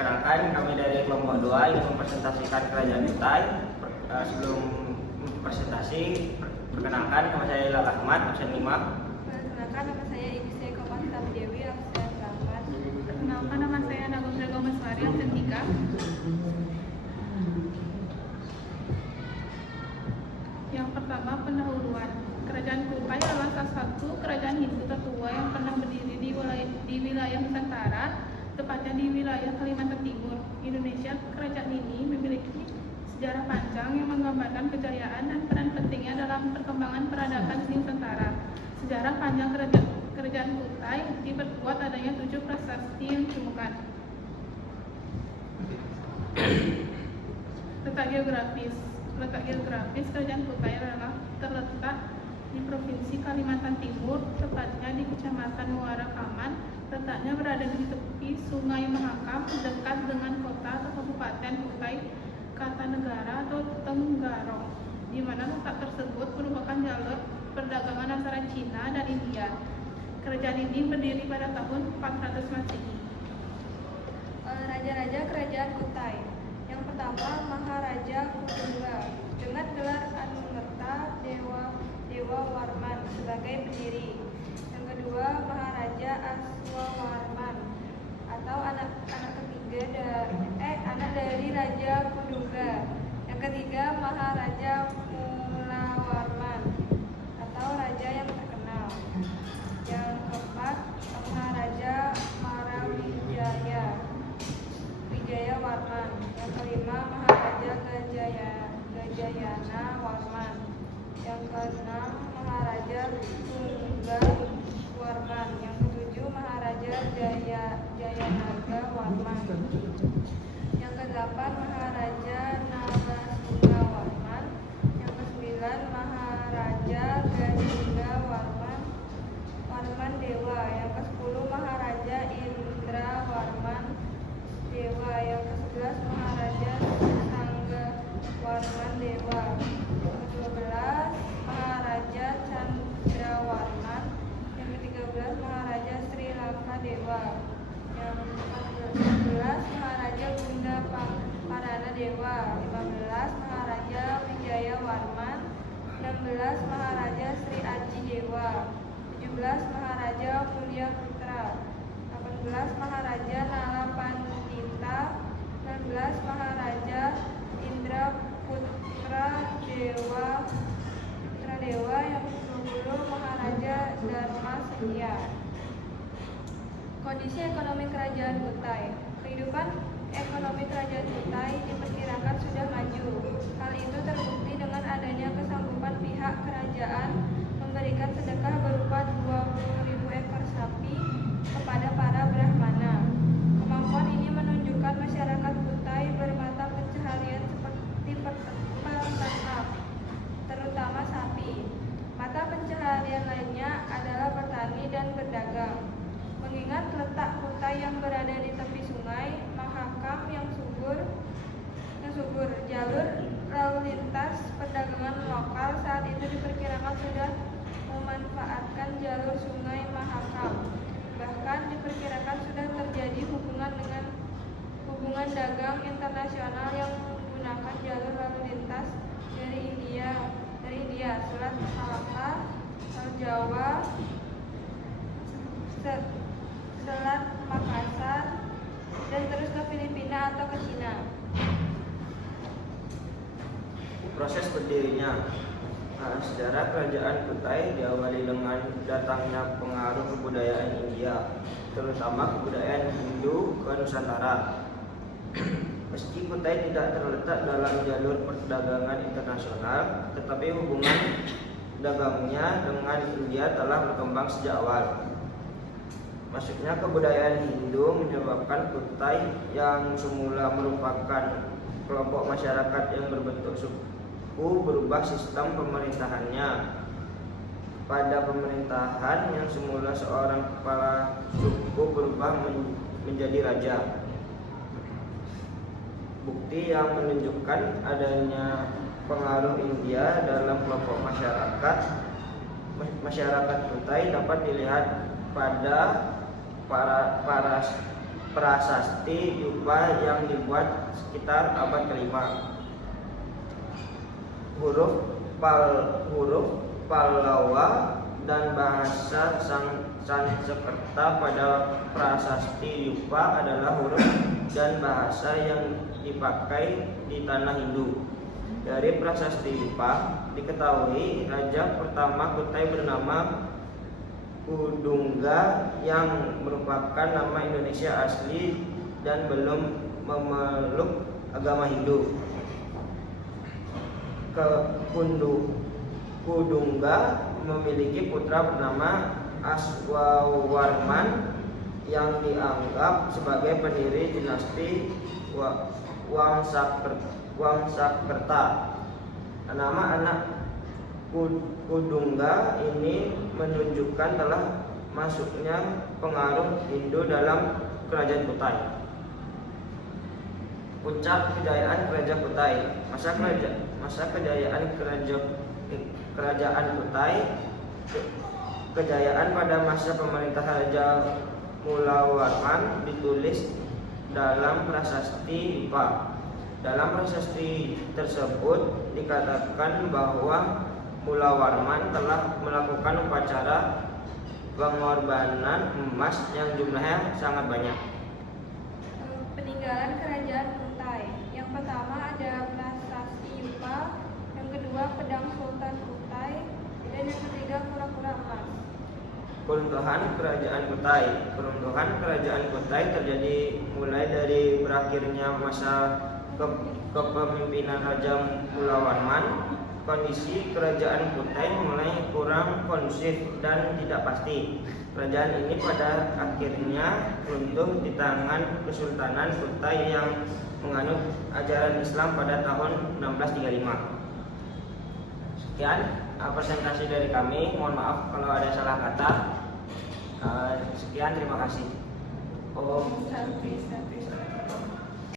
Perkenalkan, kami dari kelompok 2 ingin mempresentasikan kerajaan Kutai. Sebelum presentasi, perkenalkan, nama saya Ilal Ahmad, absen 5. Perkenalkan, nama saya Ibu Seko Pastami Dewi, absen 8. Perkenalkan, nama saya Nagos Rego Meswari, absen 3. Yang pertama, pendahuluan. Kerajaan Kutai adalah salah satu kerajaan Hindu tertua yang pernah berdiri di wilayah Nusantara, tepatnya di wilayah Kalimantan Timur, Indonesia. Kerajaan ini memiliki sejarah panjang yang menggambarkan kejayaan dan peran pentingnya dalam perkembangan peradaban di Nusantara. Sejarah panjang kerajaan Kutai diperkuat adanya 7 prasasti yang ditemukan. Letak geografis kerajaan Kutai adalah terletak di Provinsi Kalimantan Timur, tepatnya di Kecamatan Muara Kaman. Letaknya berada di tepi Sungai Mahakam, dekat dengan kota atau kabupaten Kutai Kartanegara atau Tenggarong, di mana letak tersebut merupakan jalur perdagangan antara Cina dan India. Kerajaan ini berdiri pada tahun 400 Masehi. Raja-raja kerajaan Kutai. Yang pertama, Maharaja Kudungga dengan gelar Anumerta Dewa Warman sebagai pendiri. Yang kedua, Maharaja Aswawarman atau anak dari Raja Kudungga. Yang ketiga, Maharaja Mulawarman atau raja yang terkenal. Yang keempat, Maharaja Wijaya Warman. Yang kelima, Maharaja Gajayana Warman. Yang keenam, Maharaja Tunggal Warman. Yang ketujuh, Maharaja Jayanaga Warman. Yang kedelapan, Maharaja Narasimha Warman. Yang kesembilan, Maharaja Gadingga Warman Dewa. Yang kesepuluh, Maharaja Indra Warman Dewa. Yang ke-11, Maharaja Sangga Warman Dewa. Yang ke-12, Maharaja Chandra Warman. Yang ke-13, Maharaja Sri Lanka Dewa. Yang ke-14, Maharaja Bunda Parana Dewa. 15, Maharaja Wijaya Warman. 16, Maharaja Sri Aji Dewa. 17, Maharaja Mulia Putra. 18, Maharaja Nala Pandita. 19, Maharaja Indra Putra Dewa. Yang ke-20, Maharaja Dharma Setia. Kondisi ekonomi kerajaan Kutai. Kehidupan ekonomi kerajaan Kutai diperkirakan sudah maju. Hal itu terbukti dengan adanya kesanggupan pihak kerajaan memberikan sedekah berupa 20.000 ekor sapi kepada para brahmana. Kemampuan ini menunjukkan masyarakat Kutai bermata pencaharian seperti peternak, terutama sapi. Mata pencaharian lainnya adalah bertani dan berdagang. Mengingat letak Kutai yang berada di tepi sungai Mahakam yang subur, jalur lalu lintas perdagangan lokal saat itu diperkirakan sudah memanfaatkan jalur sungai Mahakam. Bahkan diperkirakan sudah terjadi hubungan dagang internasional yang menggunakan jalur lalu lintas dari India, Selat Malaka, Jawa, Selat Makassar, dan terus ke Filipina atau ke Cina. Proses berdirinya. Sejarah kerajaan Kutai diawali dengan datangnya pengaruh kebudayaan India, terutama kebudayaan Hindu ke Nusantara. Meski Kutai tidak terletak dalam jalur perdagangan internasional, tetapi hubungan dagangnya dengan India telah berkembang sejak awal. Masuknya kebudayaan Hindu menyebabkan Kutai yang semula merupakan kelompok masyarakat yang berbentuk suku berubah sistem pemerintahannya. Pada pemerintahan yang semula seorang kepala suku berubah menjadi raja. Bukti yang menunjukkan adanya pengaruh India dalam kelompok masyarakat Kutai dapat dilihat pada prasasti Yupa yang dibuat sekitar abad ke-5. Huruf Pallawa dan bahasa Sanskerta pada prasasti Yupa adalah huruf dan bahasa yang dipakai di tanah Hindu. Dari prasasti Yupa diketahui raja pertama Kutai bernama Kudungga yang merupakan nama Indonesia asli dan belum memeluk agama Hindu. Kudungga memiliki putra bernama Aswawarman yang dianggap sebagai pendiri dinasti Wangsakerta. Nama anak Kudungga ini menunjukkan telah masuknya pengaruh Hindu dalam kerajaan Kutai. Puncak kejayaan Kerajaan Kutai. Masa kejayaan Kerajaan Kutai. Kejayaan pada masa pemerintahan Raja Mulawarman ditulis dalam prasasti Yupa. Dalam prasasti tersebut dikatakan bahwa Mulawarman telah melakukan upacara pengorbanan emas yang jumlahnya sangat banyak. Peninggalan Kerajaan Kutai. Yang pertama ada prasasti Yupa, yang kedua pedang Sultan Kutai, dan yang ketiga kura-kura emas. Keruntuhan Kerajaan Kutai. Keruntuhan Kerajaan Kutai terjadi mulai dari berakhirnya masa kepemimpinan Raja Mulawarman. Kondisi Kerajaan Kutai mulai kurang kondusif dan tidak pasti. Kerajaan ini pada akhirnya runtuh di tangan Kesultanan Kutai yang menganut ajaran Islam pada tahun 1635. Sekian presentasi dari kami. Mohon maaf kalau ada salah kata. Sekian, terima kasih. Om Santi Santi.